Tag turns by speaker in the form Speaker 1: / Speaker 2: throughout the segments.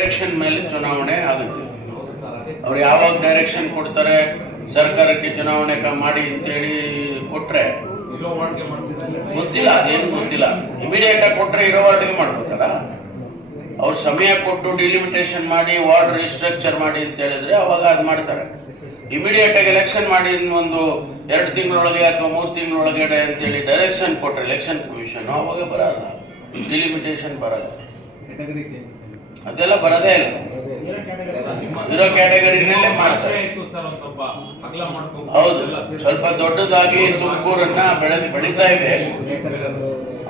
Speaker 1: Direction ಮೇಲೆ ಚುನಾವಣೆ ಆಗುತ್ತೆ. ಅವ್ರು ಯಾವಾಗ ಡೈರೆಕ್ಷನ್ ಕೊಡ್ತಾರೆ, ಸರ್ಕಾರಕ್ಕೆ ಚುನಾವಣೆ ಮಾಡಿ ಅಂತೇಳಿ ಕೊಟ್ರೆ, ಗೊತ್ತಿಲ್ಲ, ಅದೇನು ಗೊತ್ತಿಲ್ಲ. ಇಮಿಡಿಯೇಟ್ ಆಗಿ ಕೊಟ್ರೆ ಇರೋ ಅಡುಗೆ ಮಾಡ್ಬೇಕಲ್ಲ ಅವ್ರು ಸಮಯ ಕೊಟ್ಟು ಡಿಲಿಮಿಟೇಷನ್ ಮಾಡಿ ವಾರ್ಡ್ ರಿಸ್ಟ್ರಕ್ಚರ್ ಮಾಡಿ ಅಂತ ಹೇಳಿದ್ರೆ ಅವಾಗ ಅದು ಮಾಡ್ತಾರೆ. ಇಮಿಡಿಯೇಟ್ ಆಗಿ ಎಲೆಕ್ಷನ್ ಮಾಡಿ ಒಂದು ಎರಡು ತಿಂಗಳೊಳಗೆ ಅಥವಾ ಮೂರು ತಿಂಗಳೊಳಗಡೆ ಅಂತೇಳಿ ಡೈರೆಕ್ಷನ್ ಕೊಟ್ರೆ ಎಲೆಕ್ಷನ್ ಕಮಿಷನ್ ಅವಾಗ ಬರಲ್ಲ. ಡಿಲಿಮಿಟೇಷನ್ ಬರಲ್ಲ.
Speaker 2: ಕ್ಯಾಟಗರಿ ಚೇಂಜಸ್
Speaker 1: ಅದೆಲ್ಲ ಬರದೇ ಇಲ್ಲ. ಇರೋ ಕ್ಯಾಟಗರಿನಲ್ಲೇ ಮಾಡ್ತಾರೆ ಹೌದು. ಸ್ವಲ್ಪ ದೊಡ್ಡದಾಗಿ ತುಮಕೂರನ್ನ ಬೆಳೆದು ಬೆಳೀತಾ ಇದೆ.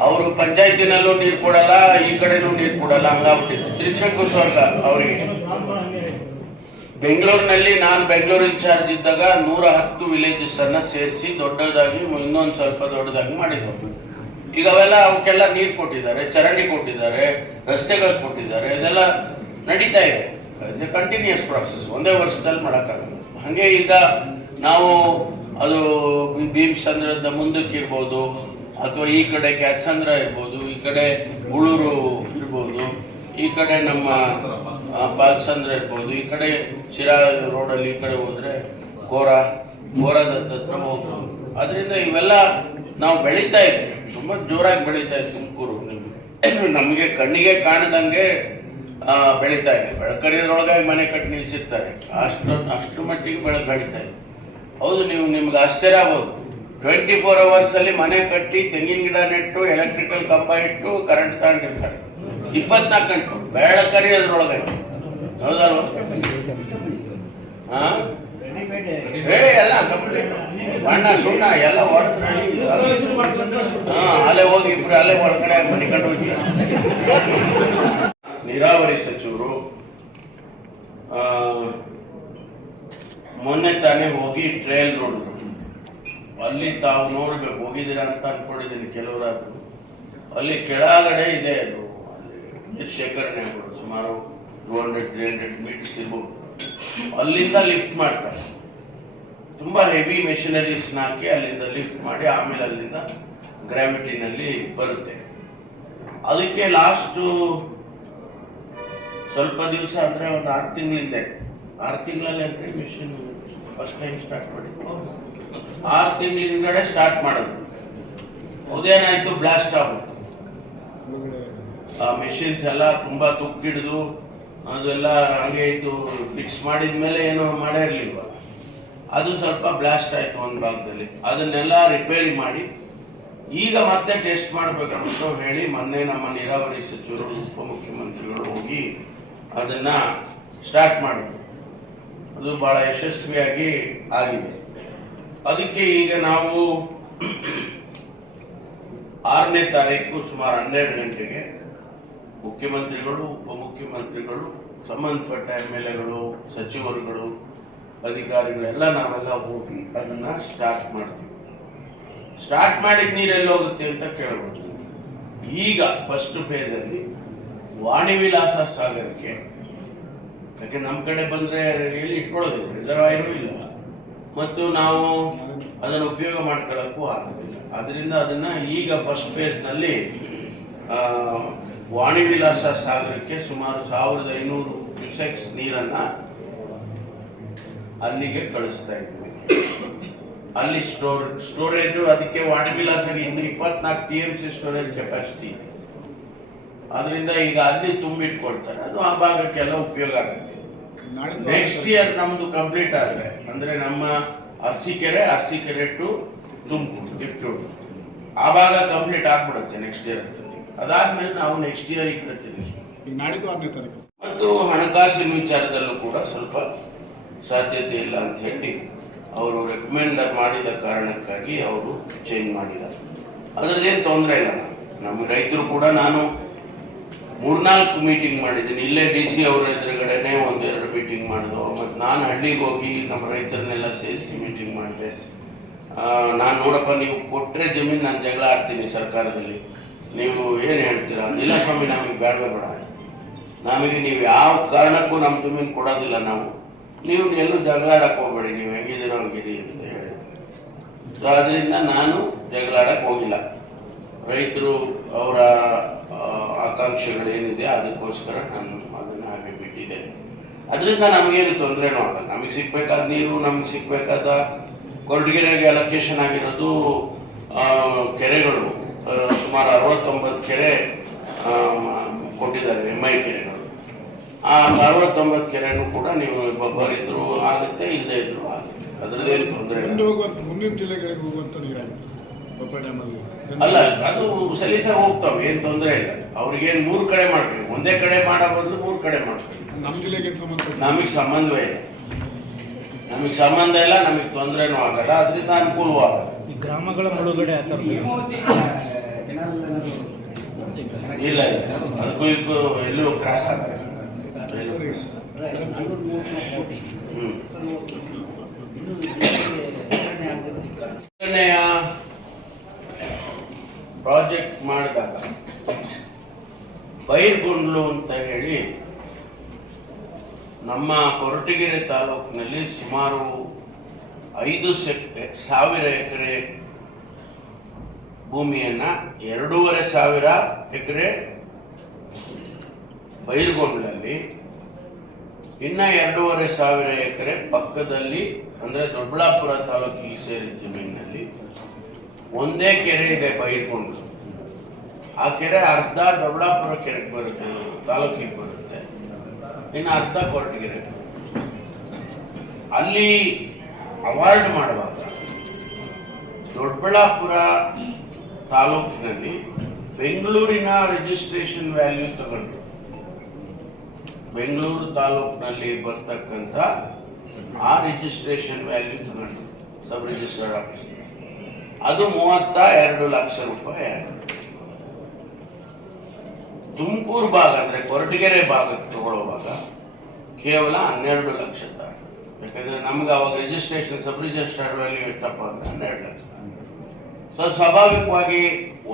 Speaker 1: ಅವರು ಪಂಚಾಯತಿನಲ್ಲೂ ನೀರು ಕೊಡಲ್ಲ ಈ ಕಡೆನೂ ನೀರು ಕೊಡಲ್ಲ ಹಂಗಾಗ್ಬಿಟ್ಟಿದೆ. ತ್ರಿಶಂಕು ಸ್ವರ್ಗ ಅವರಿಗೆ. ಬೆಂಗಳೂರಿನಲ್ಲಿ ನಾನು ಬೆಂಗಳೂರು ಇನ್ಚಾರ್ಜ್ ಇದ್ದಾಗ ನೂರ ಹತ್ತು ವಿಲೇಜಸ್ ಅನ್ನ ಸೇರಿಸಿ ದೊಡ್ಡದಾಗಿ ಇನ್ನೊಂದು ಸ್ವಲ್ಪ ದೊಡ್ಡದಾಗಿ ಮಾಡಿದ್ರು. ಈಗ ಅವೆಲ್ಲ ಅವಕ್ಕೆಲ್ಲ ನೀರು ಕೊಟ್ಟಿದ್ದಾರೆ ಚರಂಡಿ ಕೊಟ್ಟಿದ್ದಾರೆ ರಸ್ತೆಗಳು ಕೊಟ್ಟಿದ್ದಾರೆ ಇದೆಲ್ಲ ನಡೀತಾ ಇದೆ. ಇಟ್ಸ್ ಕಂಟಿನ್ಯೂಸ್ ಪ್ರಾಸೆಸ್ ಒಂದೇ ವರ್ಷದಲ್ಲಿ ಮಾಡೋಕ್ಕಾಗಲ್ಲ. ಹಾಗೆ ಈಗ ನಾವು ಅದು ಭೀಮಸಂದ್ರದ ಮುಂದಕ್ಕೆ ಇರ್ಬೋದು ಅಥವಾ ಈ ಕಡೆ ಕ್ಯಾತ್ಸಂದ್ರ ಇರ್ಬೋದು ಈ ಕಡೆ ಉಳೂರು ಇರ್ಬೋದು ಈ ಕಡೆ ನಮ್ಮ ಆ, ಬಾಲಸಂದ್ರ ಇರ್ಬೋದು ಈ ಕಡೆ ಶಿರಾ ರೋಡಲ್ಲಿ ಈ ಕಡೆ ಹೋದರೆ ಕೋರ ಘೋರದ ಹತ್ರ ಹೋಗ್ಬೋದು. ಅದರಿಂದ ಇವೆಲ್ಲ ನಾವು ಬೆಳೀತಾ ಇದ್ದೀವಿ. ತುಂಬ ಜೋರಾಗಿ ಬೆಳೀತಾ ಇದ್ವಿ ತುಮಕೂರು. ನಿಮ್ಗೆ ಕಣ್ಣಿಗೆ ಕಾಣದಂಗೆ ಬೆಳೀತಾ ಇದೆ ಬೆಳಕಡಿಯದ್ರೊಳಗಾಗಿ ಮನೆ ಕಟ್ಟಿ ನಿಲ್ಲಿಸಿರ್ತಾರೆ. ಅಷ್ಟು ಅಷ್ಟು ಮಟ್ಟಿಗೆ ಬೆಳಕು ಬೆಳೀತಾ ಇದೆ. ಹೌದು, ನೀವು ನಿಮ್ಗೆ ಆಶ್ಚರ್ಯ ಆಗ್ಬೋದು. ಟ್ವೆಂಟಿ ಫೋರ್ ಅವರ್ಸ್ ಅಲ್ಲಿ ಮನೆ ಕಟ್ಟಿ ತೆಂಗಿನ ಗಿಡ ನೆಟ್ಟು ಎಲೆಕ್ಟ್ರಿಕಲ್ ಕಂಬ ಇಟ್ಟು ಕರೆಂಟ್ ತಗೊಂಡಿರ್ತಾರೆ. ಇಪ್ಪತ್ನಾಲ್ಕು ಗಂಟೆ. ಬೆಳಕರಿಯೋದ್ರೊಳಗೆ. ಹೌದಲ್ವ? ಹಾ ಎಲ್ಲ ಬಣ್ಣ ಸುಣ್ಣ, ಎಲ್ಲ ಹೊಡೆದು ಹಾ, ಅಲ್ಲೇ ಹೋಗಿ ಇಬ್ರು, ಅಲ್ಲೇ ಒಳಗಡೆ ಮನೆ ಹೋಗಿ. ನೀರಾವರಿ ಸಚಿವರು ಮೊನ್ನೆ ತಾನೇ ಹೋಗಿ ಟ್ರಯಲ್ ನೋಡಿದ್ರು ಅಲ್ಲಿ ತಾವು ನೋಡ್ಬೇಕು, ಹೋಗಿದ್ದೀರಾ ಅಂತ ಅನ್ಕೊಂಡಿದ್ದೀನಿ ಕೆಲವರಾದ್ರು. ಅಲ್ಲಿ ಕೆಳಗಡೆ ಇದೆ ಅದು. ಅಲ್ಲಿ ಶೇಖರಣೆ ಸುಮಾರು two hundred three hundred metres ಇರ್ಬೋದು. ಅಲ್ಲಿಂದ ಲಿಫ್ಟ್ ಮಾಡ್ತಾರೆ. ತುಂಬಾ ಹೆವಿ ಮೆಷಿನರೀಸ್ ಹಾಕಿ ಅಲ್ಲಿಂದ ಲಿಫ್ಟ್ ಮಾಡಿ ಆಮೇಲೆ ಅಲ್ಲಿಂದ ಗ್ರಾವಿಟಿನಲ್ಲಿ ಬರುತ್ತೆ. ಅದಕ್ಕೆ ಲಾಸ್ಟು ಸ್ವಲ್ಪ ದಿವಸ ಅಂದರೆ ಒಂದು ಆರು ತಿಂಗಳಿಂದ ಆರು ತಿಂಗಳಲ್ಲಿ ಅಂದರೆ ಮಿಷಿನ್ ಫಸ್ಟ್ ಟೈಮ್ ಸ್ಟಾರ್ಟ್ ಮಾಡಿ ಆರು ತಿಂಗಳ ಹಿಂದ್ಗಡೆ ಸ್ಟಾರ್ಟ್ ಮಾಡೋದು. ಅದೇನಾಯ್ತು ಬ್ಲಾಸ್ಟ್ ಆಗ್ಬಿಟ್ಟು ಆ ಮೆಷಿನ್ಸ್ ಎಲ್ಲ ತುಂಬಾ ತುಕ್ಕಿಡಿದು, ಅದೆಲ್ಲ ಹಂಗೆ ಇದು ಫಿಕ್ಸ್ ಮಾಡಿದ ಮೇಲೆ ಏನು ಮಾಡೇ ಅದು ಸ್ವಲ್ಪ ಬ್ಲಾಸ್ಟ್ ಆಯ್ತು ಒಂದು ಭಾಗದಲ್ಲಿ. ಅದನ್ನೆಲ್ಲ ರಿಪೇರಿ ಮಾಡಿ, ಈಗ ಮತ್ತೆ ಟೆಸ್ಟ್ ಮಾಡಬೇಕಂತ ಹೇಳಿ ಮೊನ್ನೆ ನಮ್ಮ ನೀರಾವರಿ ಸಚಿವರು, ಉಪಮುಖ್ಯಮಂತ್ರಿಗಳು ಹೋಗಿ ಅದನ್ನ ಸ್ಟಾರ್ಟ್ ಮಾಡಿದ್ರು. ಅದು ಬಹಳ ಯಶಸ್ವಿಯಾಗಿ ಆಗಿದೆ. ಅದಕ್ಕೆ ಈಗ ನಾವು ಆರನೇ ತಾರೀಕು ಸುಮಾರು ಹನ್ನೆರಡು ಗಂಟೆಗೆ ಮುಖ್ಯಮಂತ್ರಿಗಳು, ಉಪಮುಖ್ಯಮಂತ್ರಿಗಳು, ಸಂಬಂಧಪಟ್ಟ ಎಂ ಎಲ್ ಎಗಳು, ಸಚಿವರುಗಳು ಅಧಿಕಾರಿಗಳೆಲ್ಲ ನಾವೆಲ್ಲ ಹೋಗಿ ಅದನ್ನ ಸ್ಟಾರ್ಟ್ ಮಾಡ್ತೀವಿ. ಸ್ಟಾರ್ಟ್ ಮಾಡಿದ ನೀರೆಲ್ಲ ಹೋಗುತ್ತೆ ಅಂತ ಕೇಳ್ಬೋದು. ಈಗ ಫಸ್ಟ್ ಫೇಸ್ ಅಲ್ಲಿ ವಾಣಿ ವಿಲಾಸ ಸಾಗರಕ್ಕೆ ಯಾಕೆ ನಮ್ಮ ಕಡೆ ಬಂದ್ರೆ ಎಲ್ಲಿ ಇಟ್ಕೊಳ್ಳೋದಿಲ್ಲ ರಿಸರ್ವಾಯರು ಇಲ್ಲ. ಮತ್ತು ನಾವು ಅದನ್ನು ಉಪಯೋಗ ಮಾಡ್ಕೊಳ್ಳೋಕ್ಕೂ ಆಗೋದಿಲ್ಲ. ಅದರಿಂದ ಅದನ್ನ ಈಗ ಫಸ್ಟ್ ಫೇಸ್ನಲ್ಲಿ ಆ, ವಾಣಿ ವಿಲಾಸ ಸಾಗರಕ್ಕೆ ಸುಮಾರು ಸಾವಿರದ ಐನೂರು ಕ್ಯೂಸೆಕ್ಸ್ ನೀರನ್ನ ಅಲ್ಲಿಗೆ ಕಳಿಸ್ತಾ ಇದ್ವಿ. ಅಲ್ಲಿ ಸ್ಟೋರ್ ಸ್ಟೋರೇಜ್ ಅದಕ್ಕೆ ವಾಣಿ ವಿಲಾಸಗೆ ಇನ್ನು ಇಪ್ಪತ್ನಾಲ್ಕು T M C storage capacity ಇದೆ. ಅದರಿಂದ ಈಗ ಅಲ್ಲಿ ತುಂಬಿಟ್ಕೊಳ್ತಾರೆ. ಅದು ಆ ಭಾಗಕ್ಕೆಲ್ಲ ಉಪಯೋಗ ಆಗುತ್ತೆ. ನೆಕ್ಸ್ಟ್ ಇಯರ್ ನಮ್ದು ಕಂಪ್ಲೀಟ್ ಆದರೆ ಅಂದ್ರೆ ನಮ್ಮ ಅರಸೀಕೆರೆ ಅರಸೀಕೆರೆ ಟು ತುಮಕೂರು ತಿಪ್ಟೂರು ಆ ಭಾಗ ಕಂಪ್ಲೀಟ್ ಆಗ್ಬಿಡುತ್ತೆ ನೆಕ್ಸ್ಟ್ ಇಯರ್ ಅದಾದ್ಮೇಲೆ ನಾವು ನೆಕ್ಸ್ಟ್ ಇಯರ್
Speaker 2: ಈಗ
Speaker 1: ಮತ್ತು ಹಣಕಾಸಿನ ವಿಚಾರದಲ್ಲೂ ಕೂಡ ಸ್ವಲ್ಪ ಸಾಧ್ಯತೆ ಇಲ್ಲ ಅಂತ ಹೇಳಿ ಅವರು ರೆಕಮೆಂಡ್ ಮಾಡಿದ ಕಾರಣಕ್ಕಾಗಿ ಅವರು ಚೇಂಜ್ ಮಾಡಿದ ಅದ್ರದ್ದೇನು ತೊಂದರೆ ಇಲ್ಲ. ನಮ್ಮ ರೈತರು ಕೂಡ ನಾನು ಮೂರ್ನಾಲ್ಕು ಮೀಟಿಂಗ್ ಮಾಡಿದ್ದೀನಿ. ಇಲ್ಲೇ ಡಿ ಸಿ ಅವರ ಎದುರುಗಡೆನೆ ಒಂದು ಎರಡು ಮೀಟಿಂಗ್ ಮಾಡಿದ್ರು ಮತ್ತು ನಾನು ಹಳ್ಳಿಗೆ ಹೋಗಿ ನಮ್ಮ ರೈತರನ್ನೆಲ್ಲ ಸೇರಿಸಿ ಮೀಟಿಂಗ್ ಮಾಡಿದೆ. ನಾನು ನೋಡಪ್ಪ, ನೀವು ಕೊಟ್ಟರೆ ಜಮೀನು ನಾನು ಜಗಳ ಆಡ್ತೀನಿ ಸರ್ಕಾರದಲ್ಲಿ. ನೀವು ಏನು ಹೇಳ್ತೀರಾ? ಇಲ್ಲ ಸ್ವಾಮಿ, ನಮಗೆ ಬೇಡವೇ ಬೇಡ. ನಮಗೆ ನೀವು ಯಾವ ಕಾರಣಕ್ಕೂ ನಮ್ಮ ಜಮೀನು ಕೊಡೋದಿಲ್ಲ ನಾವು. ನೀವು ಎಲ್ಲೂ ಜಗಳ ಆಡಕ್ ಹೋಗ್ಬೇಡಿ, ನೀವು ಹೆಂಗಿದ್ದೀರೋ ಹಂಗಿರಿ ಅಂತ ಹೇಳಿ. ಸೊ ಅದರಿಂದ ನಾನು ಜಗಳ ಆಡಕ್ ಹೋಗಿಲ್ಲ. ರೈತರು ಅವರ ಆಕಾಂಕ್ಷೆಗಳೇನಿದೆ ಅದಕ್ಕೋಸ್ಕರ ನಾನು ಅದನ್ನು ಹಾಗೆ ಬಿಟ್ಟಿದ್ದೆ. ಅದರಿಂದ ನಮಗೇನು ತೊಂದರೆನೂ ಆಗಲ್ಲ. ನಮಗೆ ಸಿಗ್ಬೇಕಾದ ನೀರು, ನಮಗೆ ಸಿಗ್ಬೇಕಾದ ಕೊರಟಗೆರೆಗೆ ಅಲೊಕೇಶನ್ ಆಗಿರೋದು ಕೆರೆಗಳು ಸುಮಾರು ಅರವತ್ತೊಂಬತ್ತು ಕೆರೆ ಕೊಟ್ಟಿದ್ದಾರೆ ಎಂ ಐ ಕೆರೆಗಳು ಆ ಅರವತ್ತೊಂಬತ್ತು ಕೆರೆನೂ ಕೂಡ ನೀವು ಬಬ್ಬರ್ ಇದ್ರು ಆಗುತ್ತೆ ಇಲ್ಲದೆ ಇದ್ರು ಆಗುತ್ತೆ. ತೊಂದರೆ ಇಲ್ಲ.
Speaker 2: ಮುಂದಿನ ಜಿಲ್ಲೆಗಳಿಗೆ ಹೋಗುವಂತ
Speaker 1: ಅಲ್ಲ ಅದು ಸಲೀಸ ಹೋಗ್ತಾವೆ ಏನ್ ತೊಂದರೆ ಇಲ್ಲ. ಅವ್ರಿಗೇನು ಮೂರು ಕಡೆ ಮಾಡ್ಬೇಕು. ಒಂದೇ ಕಡೆ ಮಾಡೋ ಬದಲು ಮೂರ್ ಕಡೆ ಮಾಡ್ಬೇಕು.
Speaker 2: ನಮ್ಮ ಜಿಲ್ಲೆಗೆ ಸಂಬಂಧ
Speaker 1: ನಮಗೆ ಸಂಬಂಧವೇ ಇಲ್ಲ. ನಮಗೆ ಸಂಬಂಧ ಇಲ್ಲ ನಮಗೆ ತೊಂದರೆನೂ ಆಗಲ್ಲ. ಅದರಿಂದ ಅನುಕೂಲವಾಗ
Speaker 3: ಈ ಗ್ರಾಮಗಳ ಮುಳುಗಡೆ
Speaker 1: ಇಲ್ಲ. ಇಲ್ಲ ಅದಕ್ಕೂ ಎಲ್ಲೂ ಕ್ರಾಸ್ ಆಗಲ್ಲ ಎರಡನೆಯ ಪ್ರಾಜೆಕ್ಟ್ ಮಾಡಿದಾಗ ಬೈರ್ಗುಂಡ್ಲು ಅಂತ ಹೇಳಿ ನಮ್ಮ ಕೊರಟಗೆರೆ ತಾಲೂಕಿನಲ್ಲಿ ಸುಮಾರು ಐದು ಸೆಕ್ ಸಾವಿರ ಎಕರೆ ಭೂಮಿಯನ್ನ ಎರಡೂವರೆ ಸಾವಿರ ಎಕರೆ ಬೈರ್ಗೊಂಡ್ಲಲ್ಲಿ ಇನ್ನ ಎರಡೂವರೆ ಸಾವಿರ ಎಕರೆ ಪಕ್ಕದಲ್ಲಿ, ಅಂದ್ರೆ ದೊಡ್ಡಬಳ್ಳಾಪುರ ತಾಲೂಕಿಗೆ ಸೇರಿದ ಜಮೀನಿನಲ್ಲಿ, ಒಂದೇ ಕೆರೆ ಇದೆ ಬೈಟ್ಕೊಂಡು ಆ ಕೆರೆ ಅರ್ಧ ದೊಡ್ಡಬಳ್ಳಾಪುರ ಕೆರೆಗೆ ಬರುತ್ತೆ, ತಾಲೂಕಿಗೆ ಬರುತ್ತೆ. ಇನ್ನು ಅರ್ಧ ಕೊರಟಗೆರೆ. ಅಲ್ಲಿ ಅವಾರ್ಡ್ ಮಾಡುವಾಗ ದೊಡ್ಡಬಳ್ಳಾಪುರ ತಾಲೂಕಿನಲ್ಲಿ ಬೆಂಗಳೂರಿನ ರಿಜಿಸ್ಟ್ರೇಷನ್ ವ್ಯಾಲ್ಯೂ ತಗೊಂಡ್ರು. ಬೆಂಗಳೂರು ತಾಲೂಕಿನಲ್ಲಿ ಬರ್ತಕ್ಕಂಥ ಆ ರಿಜಿಸ್ಟ್ರೇಷನ್ ವ್ಯಾಲ್ಯೂ ತಗೊಂಡು ಸಬ್ ರಿಜಿಸ್ಟರ್ಡ್ ಆಫೀಸ್ ಅದು ಮೂವತ್ತ ಎರಡು ಲಕ್ಷ ರೂಪಾಯಿ ತುಮಕೂರು ಭಾಗ ಅಂದರೆ ಕೊರಟಗೆರೆ ಭಾಗಕ್ಕೆ ತಗೊಳ್ಳುವಾಗ ಕೇವಲ ಹನ್ನೆರಡು ಲಕ್ಷ ಯಾಕಂದ್ರೆ ನಮ್ಗೆ ಅವಾಗ ರಿಜಿಸ್ಟ್ರೇಷನ್ ಸಬ್ ರಿಜಿಸ್ಟರ್ಡ್ ವ್ಯಾಲ್ಯೂ ಎಷ್ಟಪ್ಪ ಅಂದ್ರೆ ಹನ್ನೆರಡು ಲಕ್ಷ. ಸೊ ಸ್ವಾಭಾವಿಕವಾಗಿ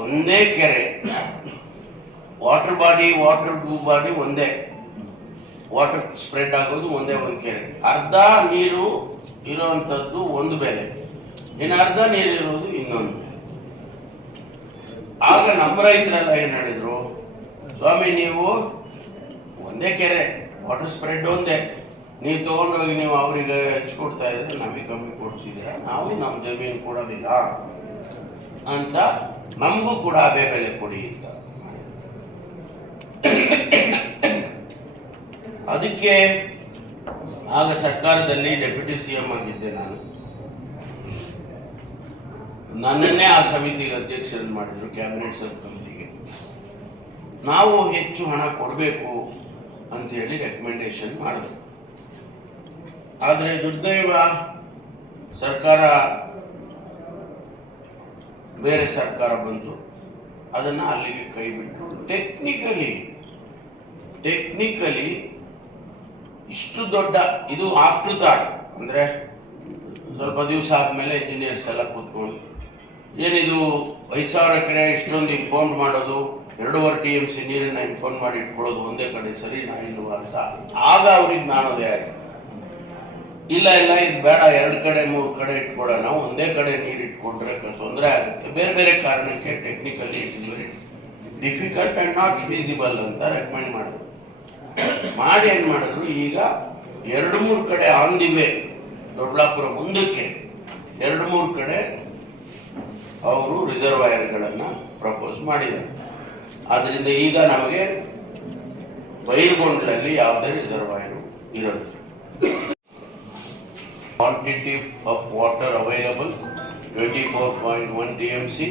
Speaker 1: ಒಂದೇ ಕೆರೆ. ವಾಟರ್ ಬಾಡಿ ವಾಟರ್ ಬಾಡಿ ಒಂದೇ. ವಾಟರ್ ಸ್ಪ್ರೆಡ್ ಆಗೋದು ಒಂದೇ ಒಂದು ಕೆರೆ. ಅರ್ಧ ನೀರು ಇರುವಂತದ್ದು ಒಂದು ಬೆಲೆ ಇನ್ನು ಅರ್ಧ ನೀರು ಇರೋದು ಇನ್ನೊಂದು ಆಗ ನಮ್ಮ ರೈತರೆಲ್ಲ ಏನು ಹೇಳಿದ್ರು? ಸ್ವಾಮಿ, ನೀವು ಒಂದೇ ಕೆರೆ ವಾಟರ್ ಸ್ಪ್ರೆಡ್ ಒಂದೇ. ನೀವು ತೊಗೊಂಡೋಗಿ ನೀವು ಅವರಿಗೆ ಹಚ್ಕೊಡ್ತಾ ಇದ್ರೆ ನಮಗೆ ಕಮ್ಮಿ ಕೊಡ್ತಿದ್ದೀರಾ ನಾವು ನಮ್ಮ ಜಮೀನು ಕೊಡೋದಿಲ್ಲ ಅಂತ ನಮಗೂ ಕೂಡ ಅದೇ ಬೆಲೆ ಕೊಡಿ ಅಂತ ಅದಕ್ಕೆ ಆಗ ಸರ್ಕಾರದಲ್ಲಿ ಡೆಪ್ಯೂಟಿ ಸಿ ಎಂ ಆಗಿದ್ದೆ ನಾನು. ನನ್ನನ್ನೇ ಆ ಸಮಿತಿಗೆ ಅಧ್ಯಕ್ಷರನ್ನು ಮಾಡಿದ್ರು, ಕ್ಯಾಬಿನೆಟ್ ಸಬ್ ಕಮಿಟಿಗೆ. ನಾವು ಹೆಚ್ಚು ಹಣ ಕೊಡಬೇಕು ಅಂತ ಹೇಳಿ ರೆಕಮೆಂಡೇಶನ್ ಮಾಡಿದ್ರು. ಆದರೆ ದುರ್ದೈವ ಸರ್ಕಾರ, ಬೇರೆ ಸರ್ಕಾರ ಬಂತು. ಅದನ್ನು ಅಲ್ಲಿಗೆ ಕೈ ಬಿಟ್ಟು ಟೆಕ್ನಿಕಲಿ ಟೆಕ್ನಿಕಲಿ ಇಷ್ಟು ದೊಡ್ಡ, ಇದು ಆಫ್ಟರ್ ಥಾಟ್, ಅಂದರೆ ಸ್ವಲ್ಪ ದಿವಸ ಆದಮೇಲೆ ಇಂಜಿನಿಯರ್ಸ್ ಎಲ್ಲ ಕೂತ್ಕೊಂಡು, ಏನಿದು, ಐದು ಸಾವಿರ ಕಡೆ ಇಷ್ಟೊಂದು ಇಂಪೌಂಡ್ ಮಾಡೋದು ಎರಡೂವರೆ ಟಿ ಎಂ ಸಿ ನೀರನ್ನು ಇಂಪೌಂಡ್ ಮಾಡಿ ಇಟ್ಕೊಳ್ಳೋದು ಒಂದೇ ಕಡೆ ಸರಿ, ನಾ ಇಲ್ವಾ ಅಂತ. ಆಗ ಅವ್ರಿಗೆ ಅದೇ ಆಯ್ತು. ಇಲ್ಲ ಇಲ್ಲ, ಇದು ಬೇಡ, ಎರಡು ಕಡೆ, ಮೂರು ಕಡೆ ಇಟ್ಕೊಳ್ಳೋಣ, ಒಂದೇ ಕಡೆ ನೀರು ಇಟ್ಕೊಂಡ್ರೆ ತೊಂದರೆ ಆಗುತ್ತೆ. ಬೇರೆ ಬೇರೆ ಕಾರಣಕ್ಕೆ technically it very difficult and not feasible ಅಂತ ರೆಕಮೆಂಡ್ ಮಾಡಿದ್ರು ಮಾಡಿ ಏನ್ ಮಾಡಿದ್ರು, ಈಗ ಎರಡು ಮೂರು ಕಡೆ ಆನ್ ದಿ ವೇ ದೊಡ್ಡಾಪುರ ಮುಂದಕ್ಕೆ. ಎರಡು ಮೂರು ಕಡೆ ಅವರು ರಿಸರ್ವಾಯರ್ಗಳನ್ನ ಪ್ರಪೋಸ್ ಮಾಡಿದ್ದಾರೆ. ಆದ್ರಿಂದ ಈಗ ನಮಗೆ ಬೈರ್ಗೊಂಡ್ಲಲ್ಲಿ ಯಾವುದೇ ರಿಸರ್ವಾಯರ್ ಇರೋದು quantity of water available twenty four point one T M C,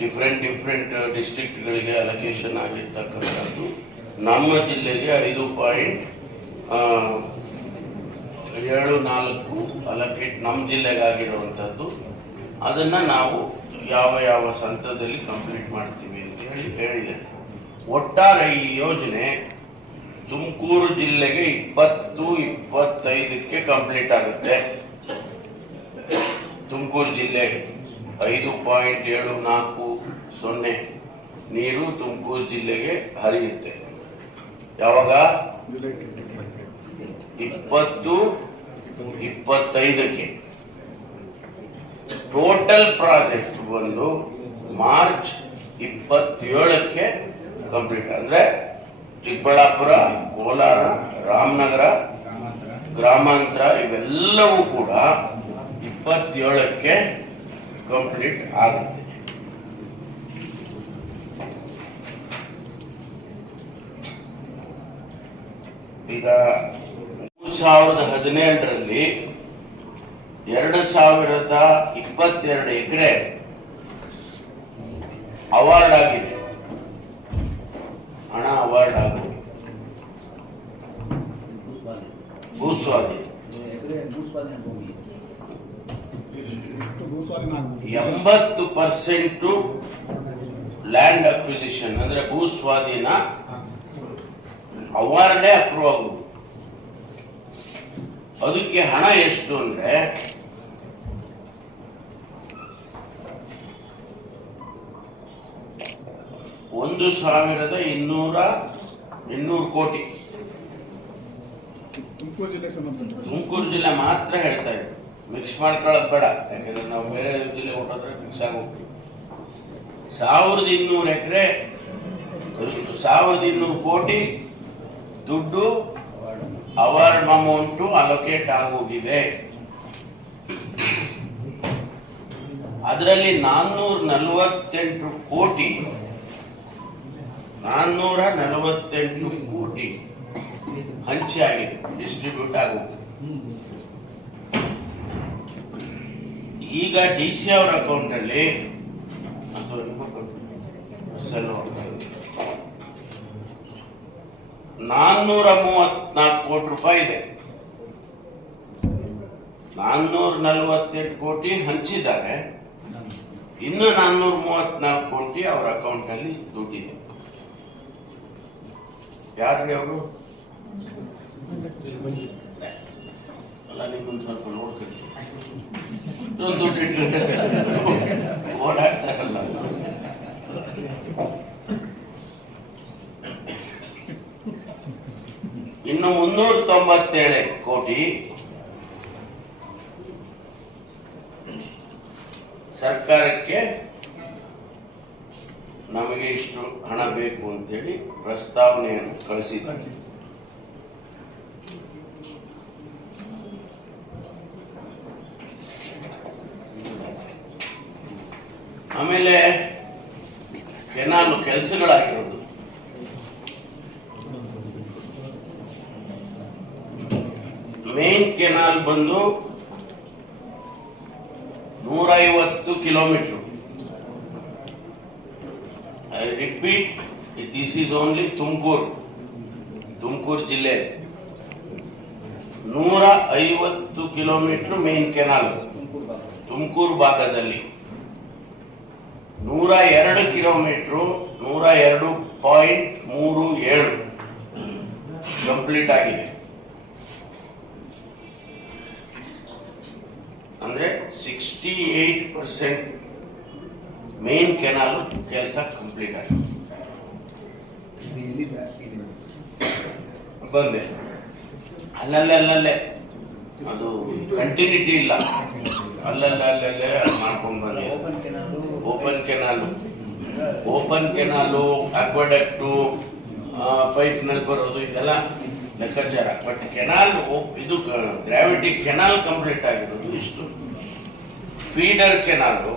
Speaker 1: different different, ಡಿಸ್ಟ್ರಿಕ್ಟ್ಗಳಿಗೆ allocation ಆಗಿರ್ತಕ್ಕಂಥದ್ದು. ನಮ್ಮ ಜಿಲ್ಲೆಗೆ ಐದು ಪಾಯಿಂಟ್ ಏಳು ನಾಲ್ಕು ಅಲೋಕೇಟ್ ನಮ್ಮ ಜಿಲ್ಲೆಗಾಗಿರುವಂಥದ್ದು. ಅದನ್ನು ನಾವು ಯಾವ ಯಾವ ಸಂತದಲ್ಲಿ ಕಂಪ್ಲೀಟ್ ಮಾಡ್ತೀವಿ ಅಂತ ಹೇಳಿ ಹೇಳಿದೆ ಒಟ್ಟಾರೆ ಈ ಯೋಜನೆ ತುಮಕೂರು ಜಿಲ್ಲೆಗೆ ಇಪ್ಪತ್ತು, ಇಪ್ಪತ್ತೈದಕ್ಕೆ ಕಂಪ್ಲೀಟ್ ಆಗುತ್ತೆ. ತುಮಕೂರು ಜಿಲ್ಲೆ ಐದು ಪಾಯಿಂಟ್ ಏಳು ನಾಲ್ಕು ಸೊನ್ನೆ ನೀರು ತುಮಕೂರು ಜಿಲ್ಲೆಗೆ ಹರಿಯುತ್ತೆ. ಯಾವಾಗ? ಇಪ್ಪತ್ತು, ಇಪ್ಪತ್ತೈದಕ್ಕೆ. ಟೋಟಲ್ ಪ್ರಾಜೆಕ್ಟ್ ಬಂದು ಮಾರ್ಚ್ ಇಪ್ಪತ್ತೇಳಕ್ಕೆ ಕಂಪ್ಲೀಟ್ ಅಂದ್ರೆ ಚಿಕ್ಕಬಳ್ಳಾಪುರ, ಕೋಲಾರ, ರಾಮನಗರ, ಗ್ರಾಮಾಂತರ ಇವೆಲ್ಲವೂ ಕೂಡ ಇಪ್ಪತ್ತೇಳಕ್ಕೆ ಕಂಪ್ಲೀಟ್ ಆಗುತ್ತೆ. ಈಗ ಸಾವಿರದ ಹದಿನೇಳರಲ್ಲಿ ಎರಡು ಸಾವಿರದ ಇಪ್ಪತ್ತೆರಡು ಎಕರೆ ಅವಾರ್ಡ್ ಆಗಿದೆ. ಹಣ ಅವಾರ್ಡ್ ಆಗಿದೆ. ಭೂಸ್ವಾಧೀನ.
Speaker 2: ಭೂಸ್ವಾಧೀನ
Speaker 1: ಎಂಬತ್ತು ಪರ್ಸೆಂಟು ಲ್ಯಾಂಡ್ ಅಕ್ವಿಸಿಷನ್, ಅಂದ್ರೆ ಭೂ ಸ್ವಾಧೀನ ಅವಾರ್ಡೇ ಅಪ್ರೂವ್ ಆಗುವುದು ಅದಕ್ಕೆ ಹಣ ಎಷ್ಟು ಅಂದ್ರೆ ಒಂದು ಸಾವಿರದ ಇನ್ನೂರ ಇನ್ನೂರು ಕೋಟಿ.
Speaker 2: ತುಮಕೂರು ಜಿಲ್ಲೆಗೆ
Speaker 1: ತುಮಕೂರು ಜಿಲ್ಲೆ ಮಾತ್ರ ಹೇಳ್ತಾ ಇದ್ದೆ. ಮಿಕ್ಸ್ ಮಾಡ್ಕೊಳ್ಳೋದು ಬೇಡ. ಯಾಕಂದ್ರೆ ನಾವು ಬೇರೆ ಜಿಲ್ಲೆ ಹೊಟ್ಟೋದ್ರೆ ಮಿಕ್ಸ್ ಆಗೋಗ್ತೀವಿ ಸಾವಿರದ ಇನ್ನೂರು ಎಕರೆ ಸಾವಿರದ ಇನ್ನೂರು ಕೋಟಿ ದುಡ್ಡು ಅವರ್ ಅಮೌಂಟ್ ಅಲೋಕೇಟ್ ಆಗೋಗಿದೆ. ಅದರಲ್ಲಿ ನಾನ್ನೂರ ನಲವತ್ತೆಂಟು ಕೋಟಿ, ನಾನ್ನೂರ ನಲವತ್ತೆಂಟು ಕೋಟಿ ಹಂಚಿ ಆಗಿದೆ ಡಿಸ್ಟ್ರಿಬ್ಯೂಟ್ ಆಗುತ್ತೆ ಈಗ ಡಿ ಸಿ ಅವರ ಅಕೌಂಟ್ ಅಲ್ಲಿ ಅದು ನಾನ್ನೂರ ಮೂವತ್ನಾಲ್ಕು ಕೋಟಿ ರೂಪಾಯಿ ಇದೆ. ನಾನ್ನೂರ ನಲವತ್ತೆಂಟು ಕೋಟಿ ಹಂಚಿದ್ದಾರೆ. ಇನ್ನು ನಾನ್ನೂರ ಮೂವತ್ನಾಲ್ಕು ಕೋಟಿ ಅವರ ಅಕೌಂಟ್ ಅಲ್ಲಿ ದುಡ್ಡಿದೆ. ಯಾರ್ರಿ ಅವರು? ಅಲ್ಲ, ನಿಮ್ಮನ್ನು ಸ್ವಲ್ಪ ಇಷ್ಟೊಂದು ದುಡ್ಡು ಓಡಾಡ್ತಾರಲ್ಲ ಇನ್ನು ಮುನ್ನೂರ ತೊಂಬತ್ತೇಳು ಕೋಟಿ. ಸರ್ಕಾರಕ್ಕೆ ನಮಗೆ ಇಷ್ಟು ಹಣ ಬೇಕು ಅಂತೇಳಿ ಪ್ರಸ್ತಾವನೆಯನ್ನು ಕಳಿಸಿದ್ದಾರೆ ಆಮೇಲೆ ಕೆನಾಲ್ ಕೆಲಸಗಳಾಗಿರೋದು ಮೇನ್ ಕೆನಾಲ್ ಬಂದು ನೂರೈವತ್ತು kilometre I repeat this is only Tumkur Tumkur ಜಿಲ್ಲೆ. ನೂರ ಐವತ್ತು ಕಿಲೋಮೀಟರ್ ಮೇನ್ ಕೆನಾಲ್ ತುಮಕೂರು ಭಾಗದಲ್ಲಿ. ನೂರ ಎರಡು ಕಿಲೋಮೀಟರ್ ನೂರ ಎರಡು ಪಾಯಿಂಟ್ ಮೂರು ಏಳು. ಕಂಪ್ಲೀಟ್ ಆಗಿದೆ ಅಂದ್ರೆ sixty eight percent main canal ಕೆಲಸ ಕಂಪ್ಲೀಟ್ ಆಗಿದೆ ಬಂದೆ. ಅಲ್ಲಲ್ಲೇ ಅಲ್ಲಲ್ಲೇ. ಅದು ಕಂಟಿನ್ಯೂಟಿ ಇಲ್ಲ. ಅಲ್ಲಲ್ಲೇ ಅಲ್ಲಲ್ಲೇ ಮಾಡ್ಕೊಂಡು ಬಂದೆ. Open canal open canal aqueduct ಪೈಪ್ನಲ್ಲಿ ಬರೋದು, ಇದೆಲ್ಲ ಲೆಕ್ಕಾಚಾರ. ಬಟ್ ಕೆನಾಲ್ ಇದು ಗ್ರಾವಿಟಿ ಕೆನಾಲ್ ಕಂಪ್ಲೀಟ್ ಆಗಿರೋದು, ಇಷ್ಟು. ಫೀಡರ್ ಕೆನಾಲು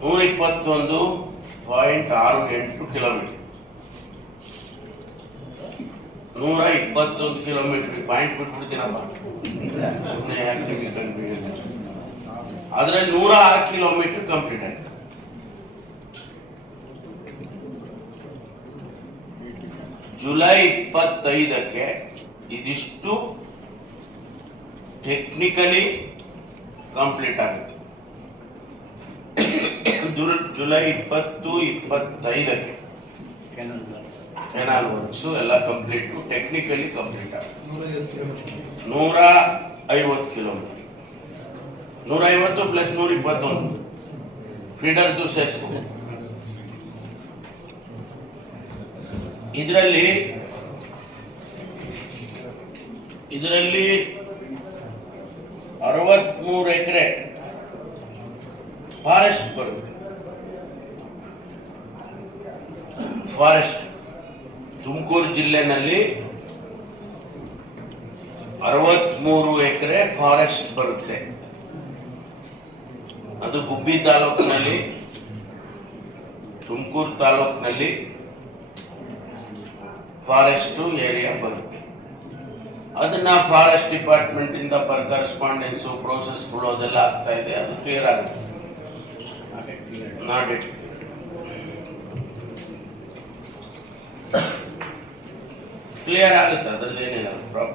Speaker 1: ನೂರ ಇಪ್ಪತ್ತೊಂದು ಪಾಯಿಂಟ್ ಆರು ಎಂಟು ಕಿಲೋಮೀಟರ್. ನೂರ ಇಪ್ಪತ್ತೊಂದು ಕಿಲೋಮೀಟರ್ ಪಾಯಿಂಟ್ ಬಿಟ್ಬಿಡ್ತೀನಪ್ಪ. ಅದ್ರಲ್ಲಿ ನೂರ ಆರು ಕಿಲೋಮೀಟರ್ ಕಂಪ್ಲೀಟ್ ಆಯ್ತು. ಜುಲೈ ಇಪ್ಪತ್ತೈದಕ್ಕೆ ಇದಿಷ್ಟು ಟೆಕ್ನಿಕಲಿ ಕಂಪ್ಲೀಟ್ ಆಗುತ್ತೆ. ಜುಲ್- ಇಪ್ಪತ್ತು, ಇಪ್ಪತ್ತೈದಕ್ಕೆ. ಕೆನಾಲ್ ವರ್ಕ್ಸು ಎಲ್ಲ ಕಂಪ್ಲೀಟ್ ಟೆಕ್ನಿಕಲಿ ಕಂಪ್ಲೀಟ್ ಆಗುತ್ತೆ. ನೂರ ಐವತ್ತು ಕಿಲೋಮೀಟರ್ ನೂರ ಐವತ್ತು ಪ್ಲಸ್ ನೂರ ಇಪ್ಪತ್ತೊಂದು. ಫೀಡರ್ದು ಸೇರಿಸ್ಕೊ. ಇದರಲ್ಲಿ ಇದರಲ್ಲಿ ಅರವತ್ಮೂರು ಎಕರೆ ಫಾರೆಸ್ಟ್ ಬರುತ್ತೆ. ಫಾರೆಸ್ಟ್ ತುಮಕೂರು ಜಿಲ್ಲೆನಲ್ಲಿ ಅರವತ್ಮೂರು ಎಕರೆ ಫಾರೆಸ್ಟ್ ಬರುತ್ತೆ. ಅದು ಗುಬ್ಬಿ ತಾಲೂಕಿನಲ್ಲಿ, ತುಮಕೂರು ತಾಲೂಕಿನಲ್ಲಿ ಫಾರೆಸ್ಟು ಏರಿಯಾ ಬರುತ್ತೆ. ಅದನ್ನ ಫಾರೆಸ್ಟ್ ಡಿಪಾರ್ಟ್ಮೆಂಟ್ ಇಂದ ಪರ್ ಕರೆಸ್ಪಾಂಡೆನ್ಸ್ ಪ್ರೋಸೆಸ್ಗಳು ಅದೆಲ್ಲ ಆಗ್ತಾ ಇದೆ, ಅದು ಕ್ಲಿಯರ್ ಆಗುತ್ತೆ. ಕ್ಲಿಯರ್ ಆಗುತ್ತೆ ಅದರಲ್ಲಿ ಏನಿಲ್ಲ ಪ್ರಾಬ್ಲಮ್